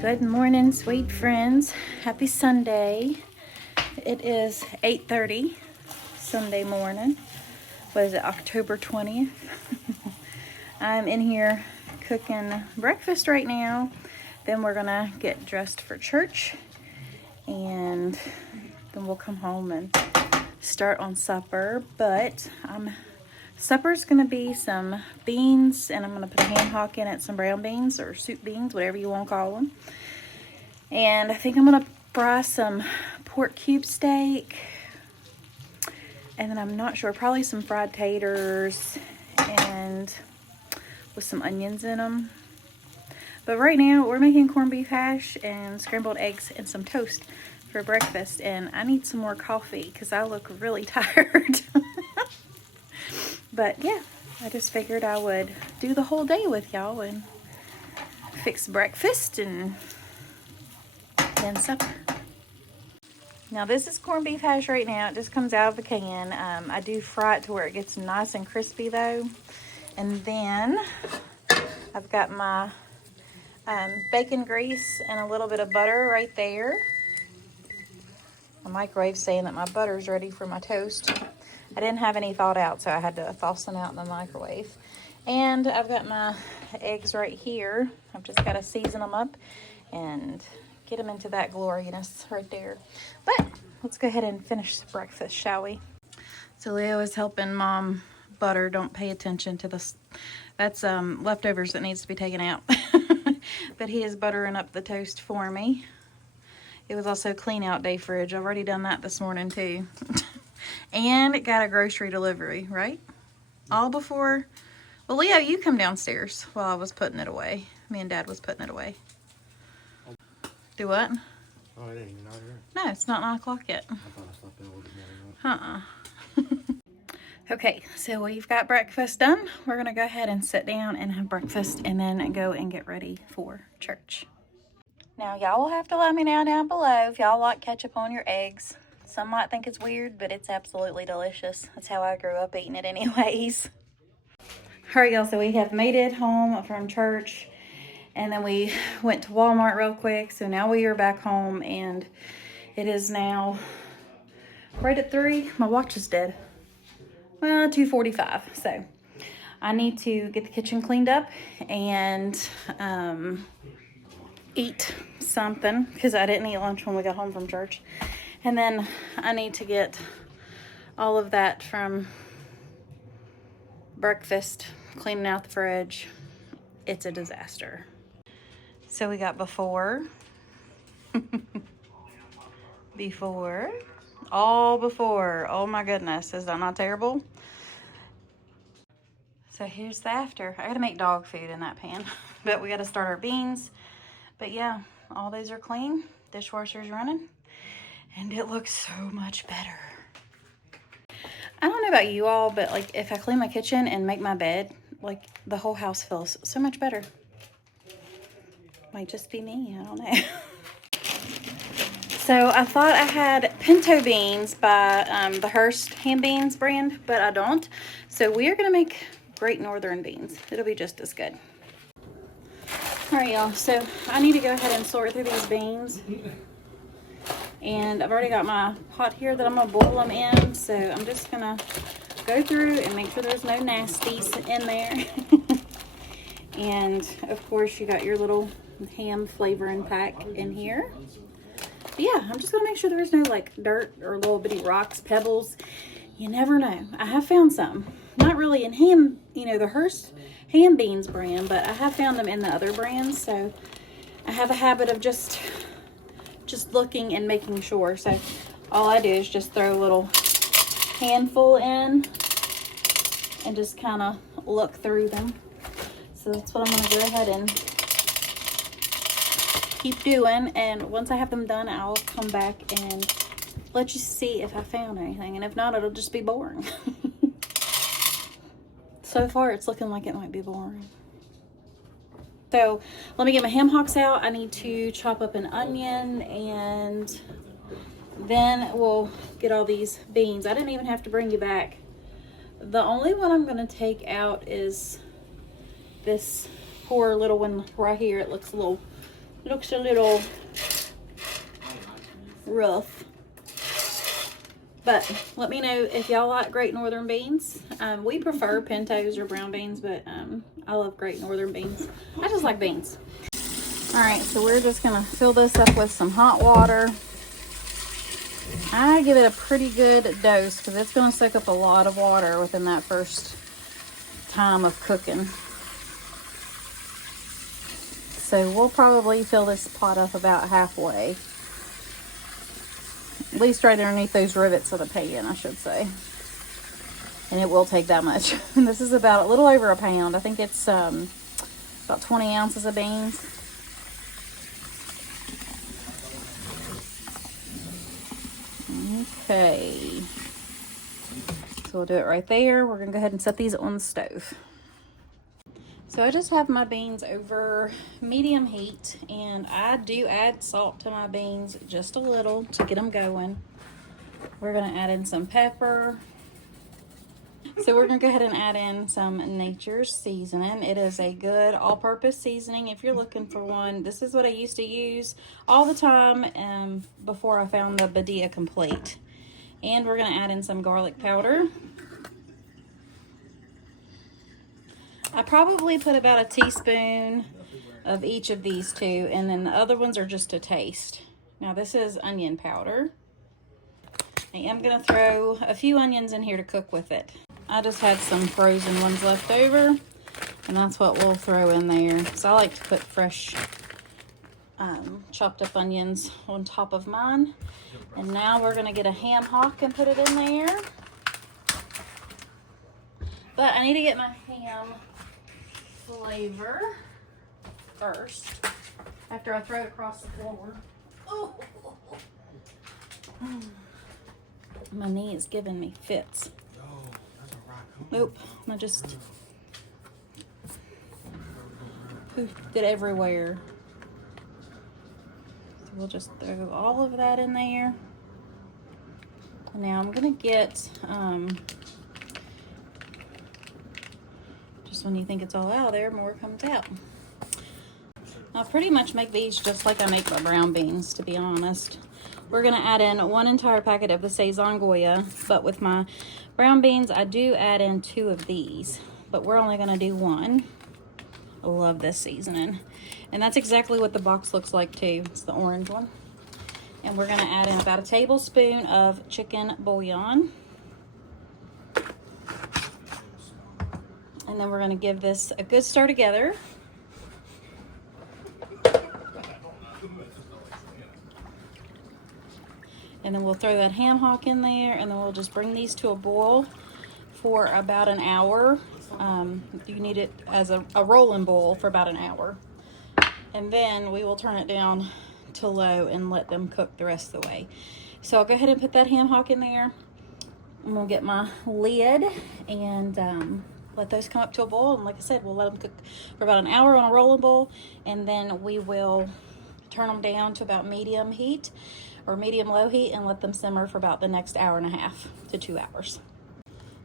Good morning, sweet friends. Happy Sunday. It is 8:30 Sunday morning. What is it, October 20th? I'm in here cooking breakfast right now. Then we're gonna get dressed for church, and then we'll come home and start on supper. But supper's gonna be some beans, and I'm gonna put a ham hock in it, some brown beans or soup beans, whatever you want to call them. And I think I'm gonna fry some pork cube steak, and then I'm not sure, probably some fried taters and with some onions in them. But right now we're making corned beef hash and scrambled eggs and some toast for breakfast, and I need some more coffee because I look really tired. But yeah, I just figured I would do the whole day with y'all and fix breakfast and then supper. Now this is corned beef hash right now. It just comes out of the can. I do fry it to where it gets nice and crispy though. And then I've got my bacon grease and a little bit of butter right there. My microwave's saying that my butter's ready for my toast. I didn't have any thawed out, so I had to thaw some out in the microwave. And I've got my eggs right here. I've just got to season them up and get them into that gloriness right there. But let's go ahead and finish breakfast, shall we? So Leo is helping Mom butter. Don't pay attention to this. That's leftovers that needs to be taken out. But he is buttering up the toast for me. It was also clean out day fridge. I've already done that this morning too. And it got a grocery delivery, right? All before, well, Leo, you come downstairs while I was putting it away. Me and Dad was putting it away. Do what? Oh, it ain't even out here. No, it's not 9 o'clock yet. I thought I slept in a little bit more. Okay, so we've got breakfast done. We're gonna go ahead and sit down and have breakfast and then go and get ready for church. Now, y'all will have to let me know down below if y'all like ketchup on your eggs. Some might think it's weird, but it's absolutely delicious. That's how I grew up eating it anyways. All right, y'all, so we have made it home from church, and then we went to Walmart real quick. So now we are back home, and it is now right at 3. My watch is dead. Well, 2:45. So I need to get the kitchen cleaned up and eat something because I didn't eat lunch when we got home from church. And then I need to get all of that from breakfast, cleaning out the fridge. It's a disaster. So we got before, all before. Oh my goodness, is that not terrible? So here's the after. I gotta make dog food in that pan, but we gotta start our beans. But yeah, all those are clean. Dishwasher's running. And it looks so much better. I don't know about you all, but like if I clean my kitchen and make my bed, like the whole house feels so much better. Might just be me, I don't know. So I thought I had pinto beans by the Hearst Ham Beans brand, but I don't. So we are gonna make Great Northern beans. It'll be just as good. All right, y'all, so I need to go ahead and sort through these beans. And I've already got my pot here that I'm gonna boil them in. So I'm just gonna go through and make sure there's no nasties in there. And of course you got your little ham flavoring pack in here. But yeah, I'm just gonna make sure there's no like dirt or little bitty rocks, pebbles. You never know. I have found some. Not really in ham, you know, the Hearst Ham Beans brand, but I have found them in the other brands. So I have a habit of just looking and making sure. So all I do is just throw a little handful in and just kind of look through them. So that's what I'm going to go ahead and keep doing. And once I have them done, I'll come back and let you see if I found anything. And if not, it'll just be boring. So far, it's looking like it might be boring. So let me get my ham hocks out. I need to chop up an onion, and then we'll get all these beans. I didn't even have to bring you back. The only one I'm going to take out is this poor little one right here. It looks a little Looks a little rough. But let me know if y'all like Great Northern beans. We prefer pintos or brown beans, but I love Great Northern beans. I just like beans. All right, so we're just gonna fill this up with some hot water. I give it a pretty good dose because it's gonna soak up a lot of water within that first time of cooking. So we'll probably fill this pot up about halfway. At least right underneath those rivets of the pan, I should say. And it will take that much. And this is about a little over a pound. I think it's about 20 ounces of beans. Okay. So we'll do it right there. We're gonna go ahead and set these on the stove. So I just have my beans over medium heat, and I do add salt to my beans just a little to get them going. We're gonna add in some pepper. So we're gonna go ahead and add in some Nature's seasoning. It is a good all-purpose seasoning. If you're looking for one, this is what I used to use all the time before I found the Badia Complete. And we're gonna add in some garlic powder. I probably put about a teaspoon of each of these two, and then the other ones are just to taste. Now this is onion powder. I am gonna throw a few onions in here to cook with it. I just had some frozen ones left over, and that's what we'll throw in there. So I like to put fresh chopped up onions on top of mine. And now we're gonna get a ham hock and put it in there. But I need to get my ham flavor first after I throw it across the floor. Oh. My knee is giving me fits. Nope, I just poofed it everywhere. So we'll just throw all of that in there. Now I'm gonna get just when you think it's all out there, more comes out. I'll pretty much make these just like I make my brown beans, to be honest. We're gonna add in 1 entire packet of the Sazon Goya, but with my brown beans, I do add in 2 of these, but we're only gonna do 1. I love this seasoning. And that's exactly what the box looks like too. It's the orange one. And we're gonna add in about a tablespoon of chicken bouillon. And then we're gonna give this a good stir together. And then we'll throw that ham hock in there, and then we'll just bring these to a boil for about an hour. You need it as a rolling boil for about an hour. And then we will turn it down to low and let them cook the rest of the way. So I'll go ahead and put that ham hock in there. I'm gonna get my lid and let those come up to a boil. And like I said, we'll let them cook for about an hour on a rolling boil, and then we will turn them down to about medium heat or medium low heat and let them simmer for about the next hour and a half to 2 hours.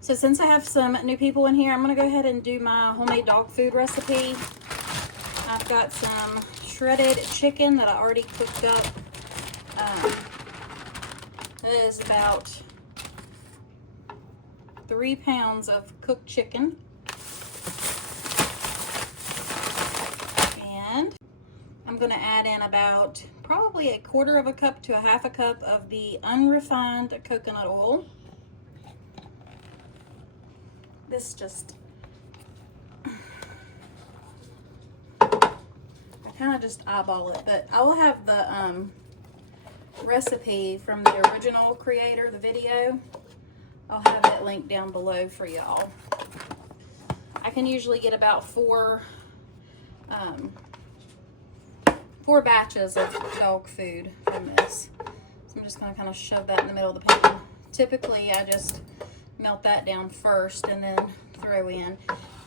So since I have some new people in here, I'm gonna go ahead and do my homemade dog food recipe. I've got some shredded chicken that I already cooked up. It is about 3 pounds of cooked chicken. And I'm gonna add in about probably 1/4 cup to 1/2 cup of the unrefined coconut oil. This just, I kind of just eyeball it, but I will have the recipe from the original creator, the video. I'll have it linked down below for y'all. I can usually get about 4 batches of dog food from this. So I'm just gonna kind of shove that in the middle of the pan. Typically, I just melt that down first and then throw in.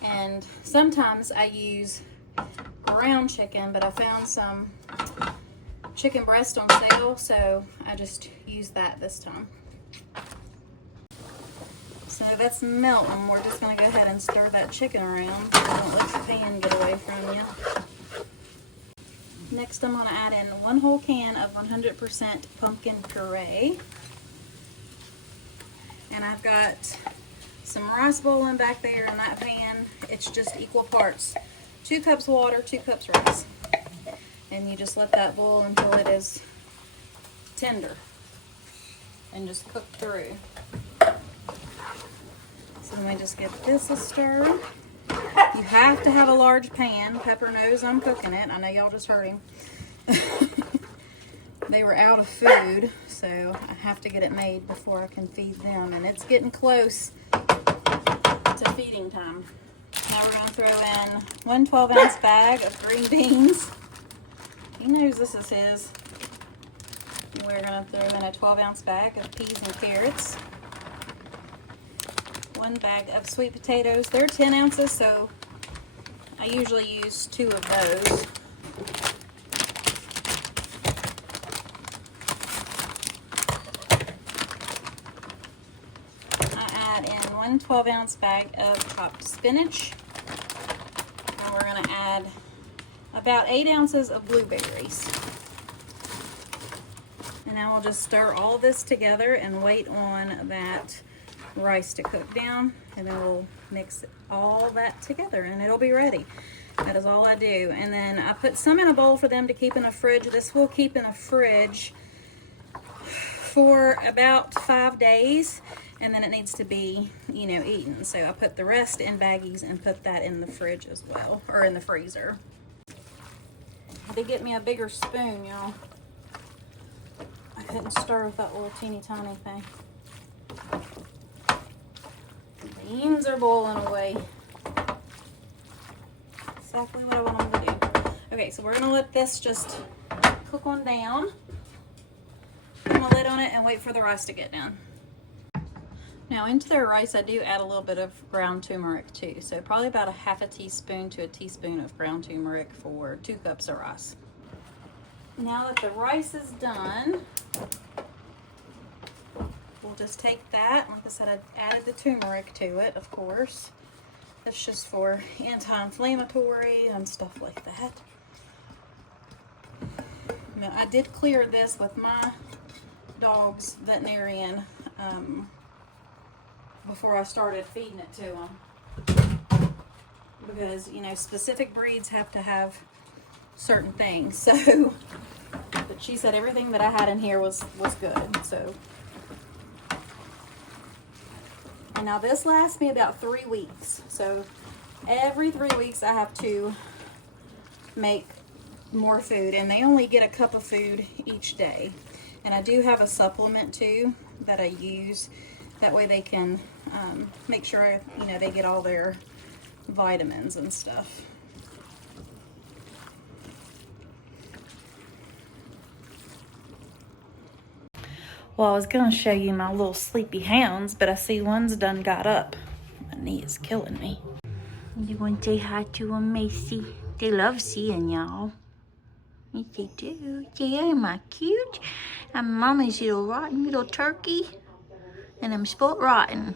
And sometimes I use ground chicken, but I found some chicken breast on sale, so I just used that this time. So that's melting. We're just gonna go ahead and stir that chicken around. Don't let your pan get away from you. Next, I'm going to add in 1 whole can of 100% pumpkin puree. And I've got some rice boiling back there in that pan. It's just equal parts. 2 cups water, 2 cups rice. And you just let that boil until it is tender. And just cook through. So let me just give this a stir. You have to have a large pan. Pepper knows I'm cooking it. I know y'all just heard him. They were out of food, so I have to get it made before I can feed them. And it's getting close to feeding time. Now we're going to throw in 1 12-ounce bag of green beans. He knows this is his. We're going to throw in a 12-ounce bag of peas and carrots. 1 bag of sweet potatoes. They're 10 ounces, so I usually use 2 of those. I add in 1 12-ounce bag of chopped spinach. And we're going to add about 8 ounces of blueberries. And now we'll just stir all this together and wait on that rice to cook down, and then we'll mix all that together and it'll be ready. That is all I do. And then I put some in a bowl for them to keep in the fridge. This will keep in the fridge for about 5 days, and then it needs to be, you know, eaten. So I put the rest in baggies and put that in the fridge as well, or in the freezer. They get me a bigger spoon, y'all. I couldn't stir with that little teeny tiny thing. The beans are boiling away. Exactly what I want them to do. Okay, so we're gonna let this just cook on down. Put my lid on it and wait for the rice to get done. Now into their rice, I do add a little bit of ground turmeric too. So probably about a 1/2 teaspoon to a teaspoon of ground turmeric for 2 cups of rice. Now that the rice is done, we'll just take that. Like I said, I added the turmeric to it, of course. That's just for anti-inflammatory and stuff like that. Now, I did clear this with my dog's veterinarian before I started feeding it to them. Because, you know, specific breeds have to have certain things. So, but she said everything that I had in here was good. So, and now this lasts me about 3 weeks. So every 3 weeks I have to make more food, and they only get a cup of food each day. And I do have a supplement too that I use. That way they can make sure, you know, they get all their vitamins and stuff. Well, I was going to show you my little sleepy hounds, but I see one's done got up. My knee is killing me. You want to say hi to them, Macy? They love seeing y'all. Yes, they do. Yeah, am I cute? I'm Mama's little rotten little turkey, and I'm spoiled rotten.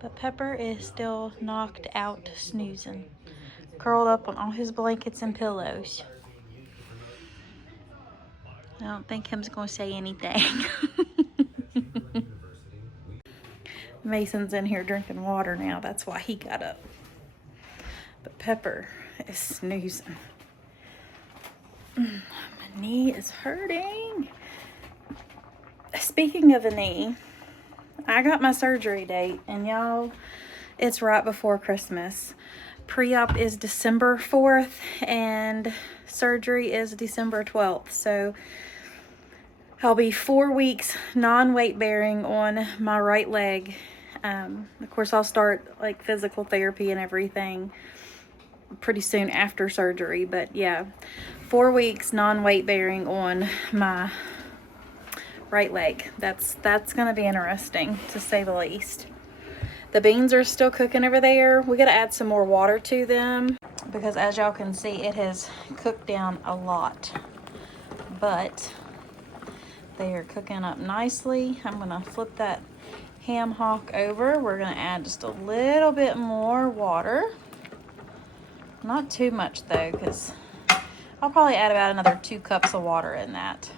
But Pepper is still knocked out snoozing, curled up on all his blankets and pillows. I don't think him's gonna say anything. Mason's in here drinking water now. That's why he got up. But Pepper is snoozing. My knee is hurting. Speaking of the knee, I got my surgery date, and y'all, it's right before Christmas. Pre-op is December 4th, and surgery is December 12th. So I'll be 4 weeks non-weight bearing on my right leg. Of course, I'll start like physical therapy and everything pretty soon after surgery. But yeah, 4 weeks non-weight bearing on my right leg. That's gonna be interesting, to say the least. The beans are still cooking over there. We gotta add some more water to them because, as y'all can see, it has cooked down a lot, but they are cooking up nicely. I'm gonna flip that ham hock over. We're gonna add just a little bit more water. Not too much though, because I'll probably add about another 2 cups of water in that.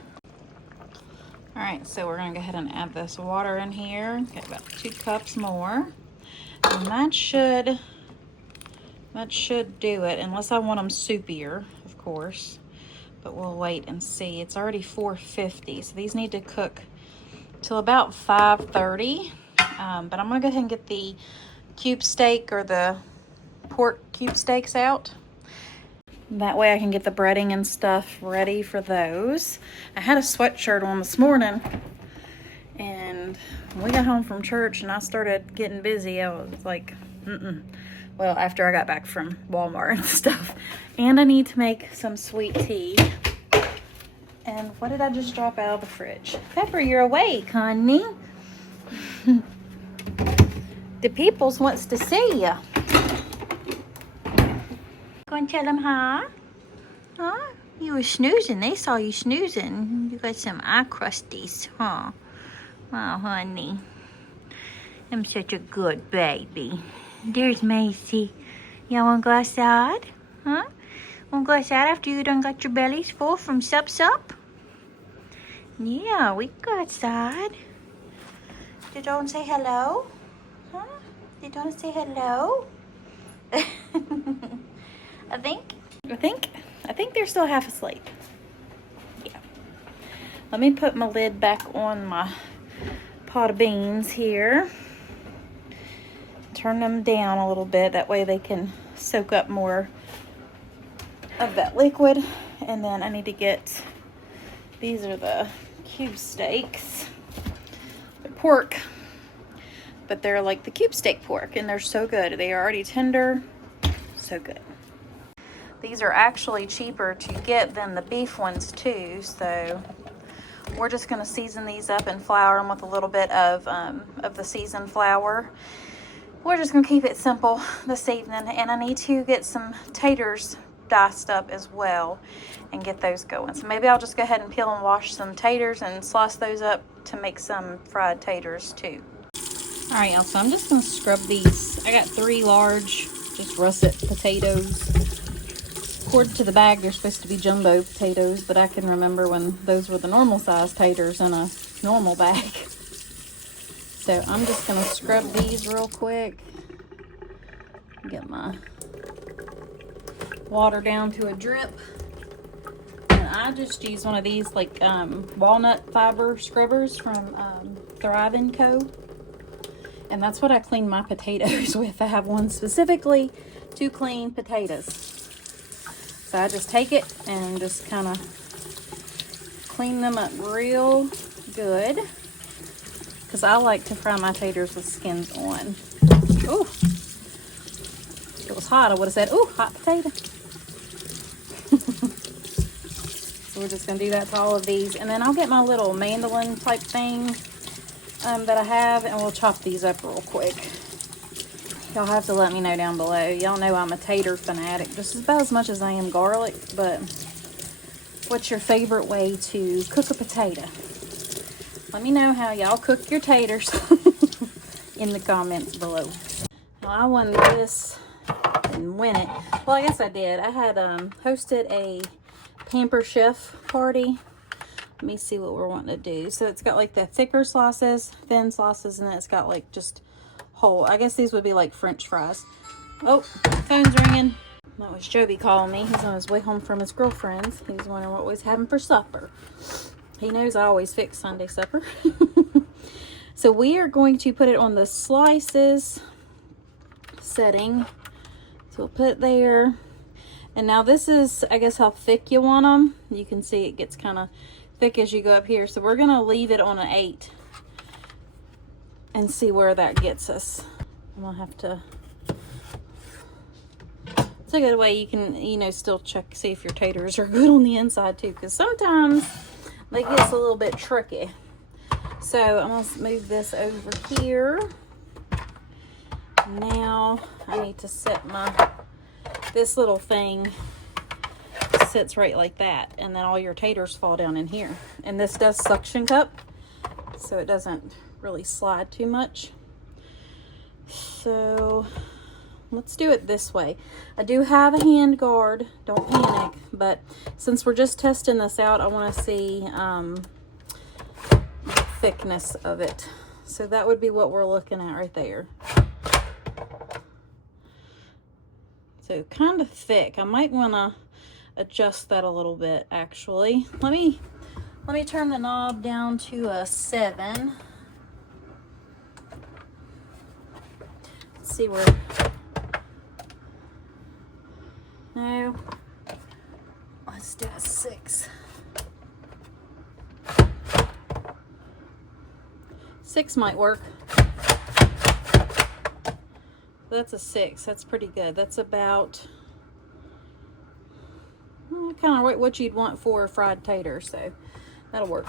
All right, so we're gonna go ahead and add this water in here. Get about 2 cups more. And that should do it, unless I want them soupier, of course. But we'll wait and see. It's already 4:50, so these need to cook till about 5:30. But I'm gonna go ahead and get the cube steak or the pork cube steaks out. That way I can get the breading and stuff ready for those. I had a sweatshirt on this morning, and when we got home from church and I started getting busy, I was like, well, after I got back from Walmart and stuff. And I need to make some sweet tea. And what did I just drop out of the fridge? Pepper, you're awake, honey. The peoples wants to see ya. Go and tell them hi. Huh? You were snoozing. They saw you snoozing. You got some eye crusties, huh? Oh, honey. I'm such a good baby. There's Macy. Y'all want to go outside? Huh? Want to go outside after you done got your bellies full from sup? Yeah, we can go outside. Did y'all want to say hello? Huh? Did y'all want to say hello? I think they're still half asleep. Yeah. Let me put my lid back on my pot of beans here. Turn them down a little bit. That way they can soak up more of that liquid. And then I need to get, these are the cube steaks. They're pork, but they're like the cube steak pork, and they're so good. They are already tender, so good. These are actually cheaper to get than the beef ones too, so we're just going to season these up and flour them with a little bit of the seasoned flour. We're just going to keep it simple this evening, and I need to get some taters diced up as well and get those going. So maybe I'll just go ahead and peel and wash some taters and slice those up to make some fried taters too. All right, y'all, so I'm just going to scrub these. I got 3 large, just russet potatoes. According to the bag, they're supposed to be jumbo potatoes, but I can remember when those were the normal size taters in a normal bag. So I'm just going to scrub these real quick. Get my water down to a drip. And I just use one of these like walnut fiber scrubbers from Thrive & Co. And that's what I clean my potatoes with. I have one specifically to clean potatoes. So I just take it and just kind of clean them up real good, because I like to fry my taters with skins on. Ooh, if it was hot, I would have said, ooh, hot potato. So we're just going to do that to all of these. And then I'll get my little mandolin type thing that I have, and we'll chop these up real quick. Y'all have to let me know down below. Y'all know I'm a tater fanatic, just about as much as I am garlic, but what's your favorite way to cook a potato? Let me know how y'all cook your taters in the comments below. Now, I won this and win it. Well, I guess I did. I had hosted a Pamper Chef party. Let me see what we're wanting to do. So it's got like the thicker slices, thin slices, and then it's got like just whole. I guess these would be like French fries. Oh, phone's ringing. That was Joby calling me. He's on his way home from his girlfriend's. He's wondering what we're having for supper. He knows I always fix Sunday supper. So we are going to put it on the slices setting. So we'll put it there. And now this is, I guess, how thick you want them. You can see it gets kind of thick as you go up here. So we're going to leave it on an 8 and see where that gets us. I'm going to have to... It's a good way you can, you know, still check, see if your taters are good on the inside too, because sometimes they get a little bit tricky. So I'm going to move this over here. Now I need to set this little thing sits right like that, and then all your taters fall down in here. And this does suction cup, so it doesn't really slide too much. So let's do it this way. I do have a hand guard, don't panic, but since we're just testing this out, I want to see the thickness of it. So that would be what we're looking at right there. So kind of thick. I might want to adjust that a little bit, actually. Let me turn the knob down to a 7. Let's see where. No. Let's do a 6. 6 might work. That's a 6. That's pretty good. That's about kind of what you'd want for fried taters, so that'll work.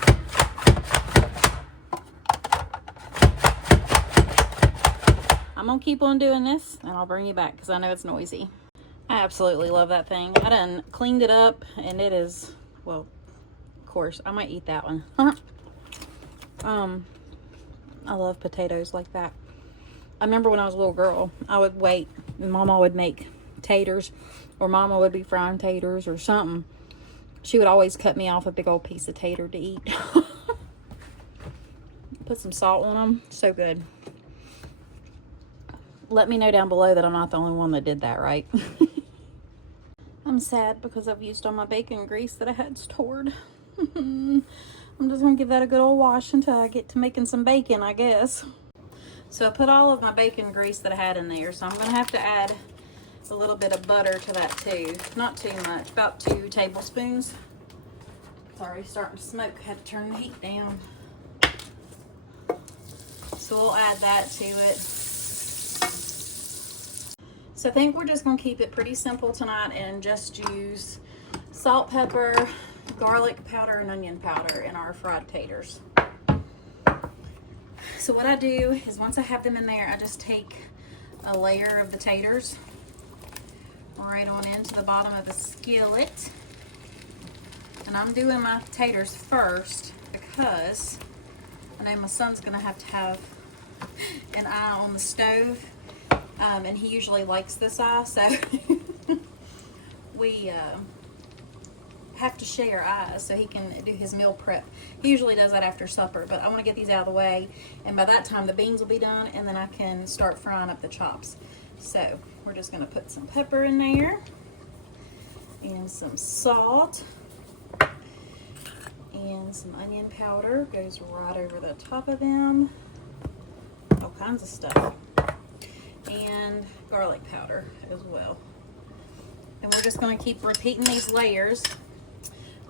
I'm gonna keep on doing this and I'll bring you back because I know it's noisy. I absolutely love that thing. I done cleaned it up and it is, well, of course, I might eat that one. I love potatoes like that. I remember when I was a little girl, I would wait and Mama would make taters, or Mama would be frying taters or something. She would always cut me off a big old piece of tater to eat. Put some salt on them. So good. Let me know down below that I'm not the only one that did that, right? I'm sad because I've used all my bacon grease that I had stored. I'm just going to give that a good old wash until I get to making some bacon, I guess. So I put all of my bacon grease that I had in there, so I'm going to have to add a little bit of butter to that too. Not too much, about 2 tablespoons. It's already starting to smoke. Had to turn the heat down. So we'll add that to it. So I think we're just going to keep it pretty simple tonight and just use salt, pepper, garlic powder, and onion powder in our fried taters. So what I do is once I have them in there, I just take a layer of the taters right on into the bottom of the skillet. And I'm doing my taters first because I know my son's going to have an eye on the stove. And he usually likes this eye, so we have to share eyes so he can do his meal prep. He usually does that after supper, but I want to get these out of the way, and by that time the beans will be done, and then I can start frying up the chops. So we're just going to put some pepper in there and some salt and some onion powder. Goes right over the top of them. All kinds of stuff. And garlic powder as well. And we're just going to keep repeating these layers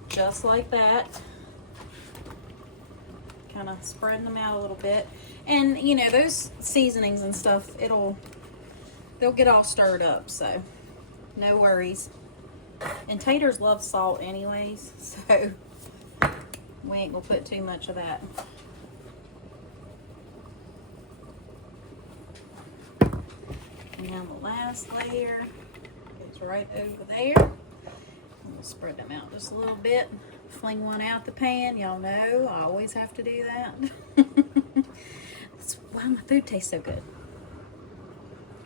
just like that. Kind of spreading them out a little bit. And you know, those seasonings and stuff, they'll get all stirred up, so no worries. And taters love salt anyways, so we ain't gonna put too much of that. And now the last layer goes right over there. We'll spread them out just a little bit. Fling one out the pan. Y'all know I always have to do that. That's why my food tastes so good.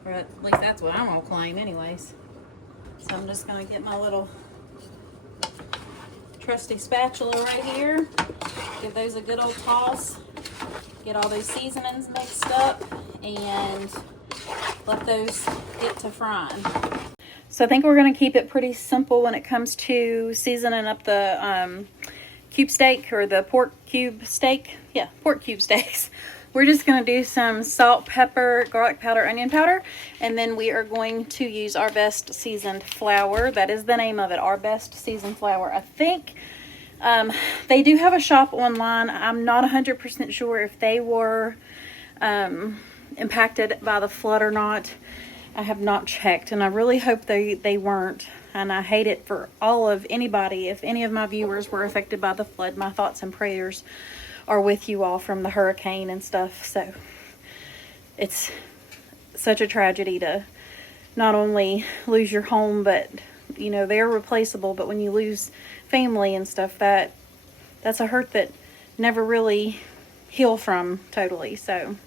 Or at least that's what I'm gonna claim anyways. So I'm just gonna get my little trusty spatula right here. Give those a good old toss. Get all those seasonings mixed up and let those get to frying. So I think we're going to keep it pretty simple when it comes to seasoning up the cube steak or the pork cube steak. Yeah, pork cube steaks. We're just going to do some salt, pepper, garlic powder, onion powder, and then we are going to use Our Best Seasoned Flour. That is the name of it, Our Best Seasoned Flour. I think they do have a shop online. I'm not 100% sure if they were impacted by the flood or not. I have not checked, and I really hope they weren't. And I hate it for all of anybody. If any of my viewers were affected by the flood, my thoughts and prayers are with you all from the hurricane and stuff. So it's such a tragedy to not only lose your home, but you know, they're replaceable, but when you lose family and stuff, that's a hurt that never really heal from totally. So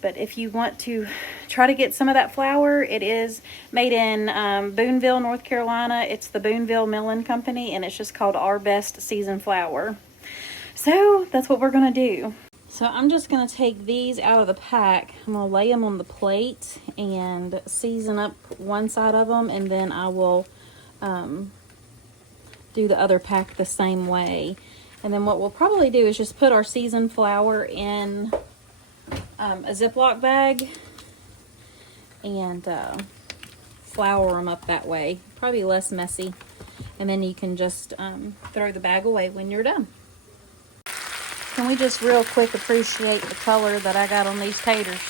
But if you want to try to get some of that flour, it is made in Boonville, North Carolina. It's the Boonville Milling Company, and it's just called Our Best Seasoned Flour. So that's what we're gonna do. So I'm just gonna take these out of the pack. I'm gonna lay them on the plate and season up one side of them, and then I will do the other pack the same way. And then what we'll probably do is just put our seasoned flour in a Ziploc bag and flour them up that way. Probably less messy. And then you can just throw the bag away when you're done. Can we just real quick appreciate the color that I got on these taters?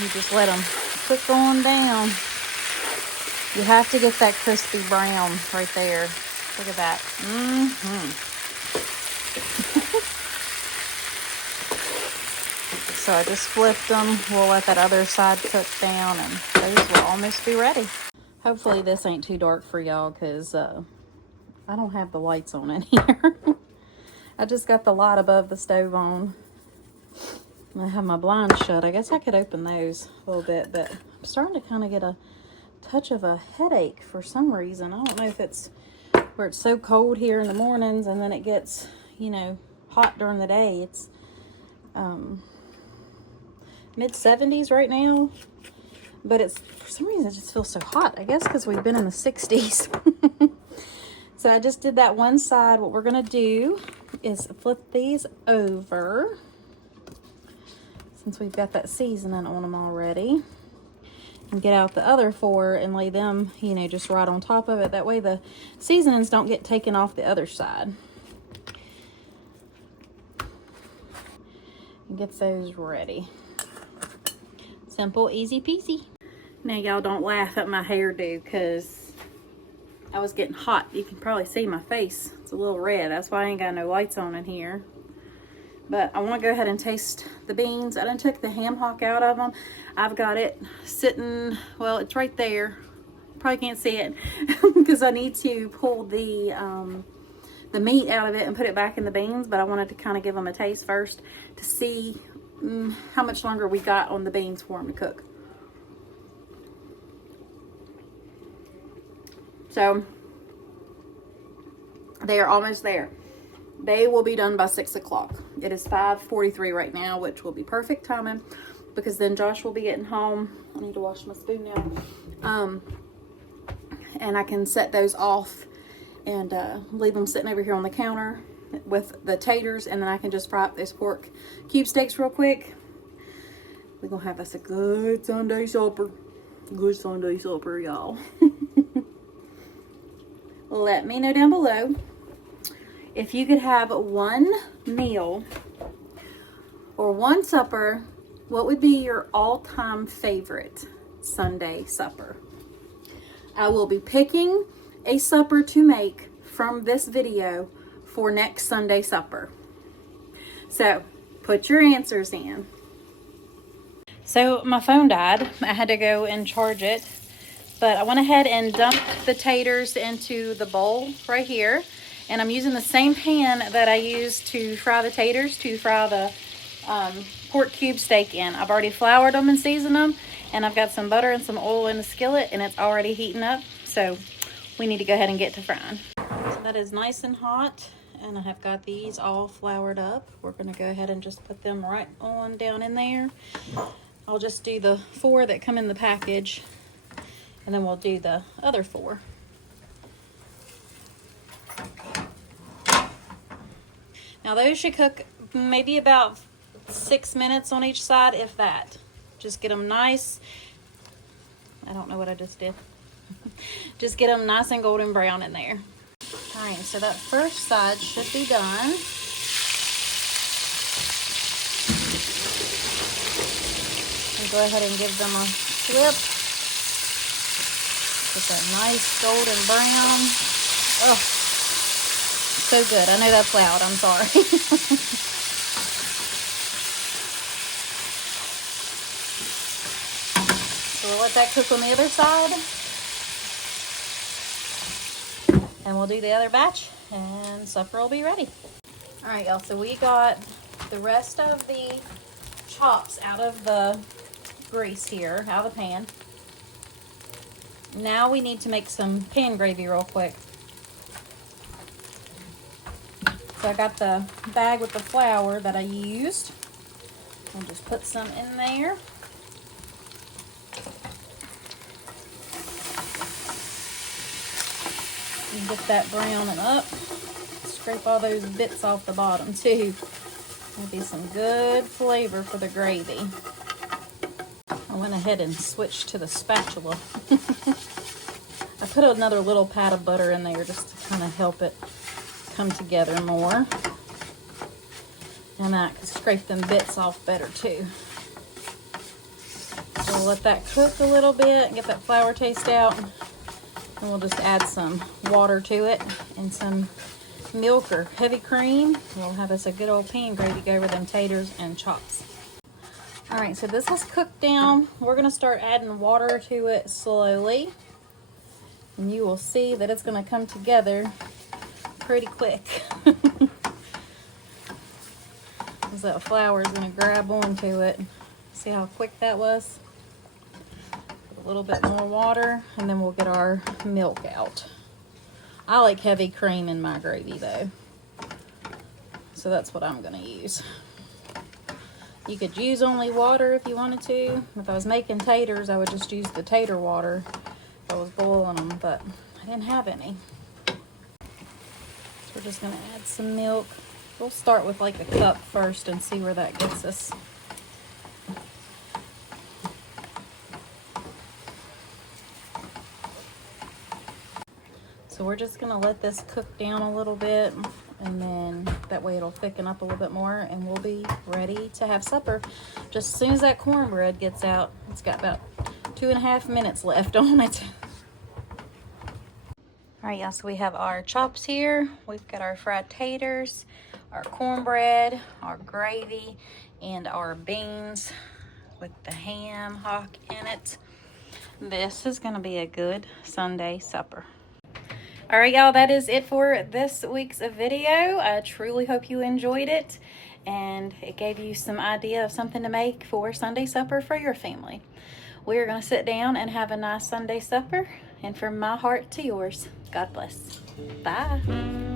You just let them cook on down. You have to get that crispy brown right there. Look at that. So I just flipped them. We'll let that other side cook down, and those will almost be ready. Hopefully this ain't too dark for y'all, because I don't have the lights on in here. I just got the light above the stove on. I have my blinds shut. I guess I could open those a little bit, but I'm starting to kind of get a touch of a headache for some reason. I don't know if it's where it's so cold here in the mornings and then it gets, you know, hot during the day. It's mid-70s right now, but it's, for some reason, it just feels so hot. I guess because we've been in the 60s. So I just did that one side. What we're gonna do is flip these over, since we've got that seasoning on them already, and get out the other four and lay them, you know, just right on top of it. That way the seasonings don't get taken off the other side. And get those ready. Simple, easy peasy. Now y'all don't laugh at my hairdo, because I was getting hot. You can probably see my face. It's a little red. That's why I ain't got no lights on in here. But I want to go ahead and taste the beans. I done took the ham hock out of them. I've got it sitting, well, it's right there. Probably can't see it because I need to pull the meat out of it and put it back in the beans. But I wanted to kind of give them a taste first to see how much longer we got on the beans for them to cook. So they are almost there. They will be done by 6 o'clock. It is 5:43 right now, which will be perfect timing because then Josh will be getting home. I need to wash my spoon now. And I can set those off and leave them sitting over here on the counter with the taters, and then I can just fry up those pork cube steaks real quick. We're gonna have us a good Sunday supper. Good Sunday supper, y'all. Let me know down below if you could have one meal or one supper, what would be your all-time favorite Sunday supper? I will be picking a supper to make from this video for next Sunday supper. So put your answers in. So my phone died. I had to go and charge it. But I went ahead and dumped the taters into the bowl right here. And I'm using the same pan that I used to fry the taters to fry the pork cube steak in. I've already floured them and seasoned them. And I've got some butter and some oil in the skillet, and it's already heating up. So we need to go ahead and get to frying. So that is nice and hot. And I have got these all floured up. We're going to go ahead and just put them right on down in there. I'll just do the 4 that come in the package. And then we'll do the other 4. Now those should cook maybe about 6 minutes on each side, if that. Just get them nice. I don't know what I just did. Just get them nice and golden brown in there. All right, so that first side should be done. And go ahead and give them a flip. Get that nice golden brown. Oh, so good. I know that's loud. I'm sorry. So we'll let that cook on the other side. And we'll do the other batch and supper will be ready. All right, y'all, so we got the rest of the chops out of the grease here, out of the pan. Now we need to make some pan gravy real quick. So I got the bag with the flour that I used. I'll just put some in there. And get that browning up. Scrape all those bits off the bottom too. That'll be some good flavor for the gravy. I went ahead and switched to the spatula. I put another little pat of butter in there just to kind of help it come together more. And that can scrape them bits off better too. So we'll let that cook a little bit and get that flour taste out. And we'll just add some water to it and some milk or heavy cream. We'll have us a good old pan gravy go over them taters and chops. All right, so this is cooked down. We're gonna start adding water to it slowly. And you will see that it's gonna come together pretty quick. Because that flour is gonna grab onto it. See how quick that was? A little bit more water, and then we'll get our milk out. I like heavy cream in my gravy though, so that's what I'm gonna use. You could use only water if you wanted to. If I was making taters, I would just use the tater water if I was boiling them, but I didn't have any. So we're just gonna add some milk. We'll start with like a cup first and see where that gets us. So we're just gonna let this cook down a little bit, and then that way it'll thicken up a little bit more, and we'll be ready to have supper just as soon as that cornbread gets out. It's got about 2.5 minutes left on it. All right, y'all, so we have our chops here. We've got our fried taters, our cornbread, our gravy, and our beans with the ham hock in it. This is gonna be a good Sunday supper. All right, y'all, that is it for this week's video. I truly hope you enjoyed it and it gave you some idea of something to make for Sunday supper for your family. We're going to sit down and have a nice Sunday supper, and from my heart to yours, God bless. Bye.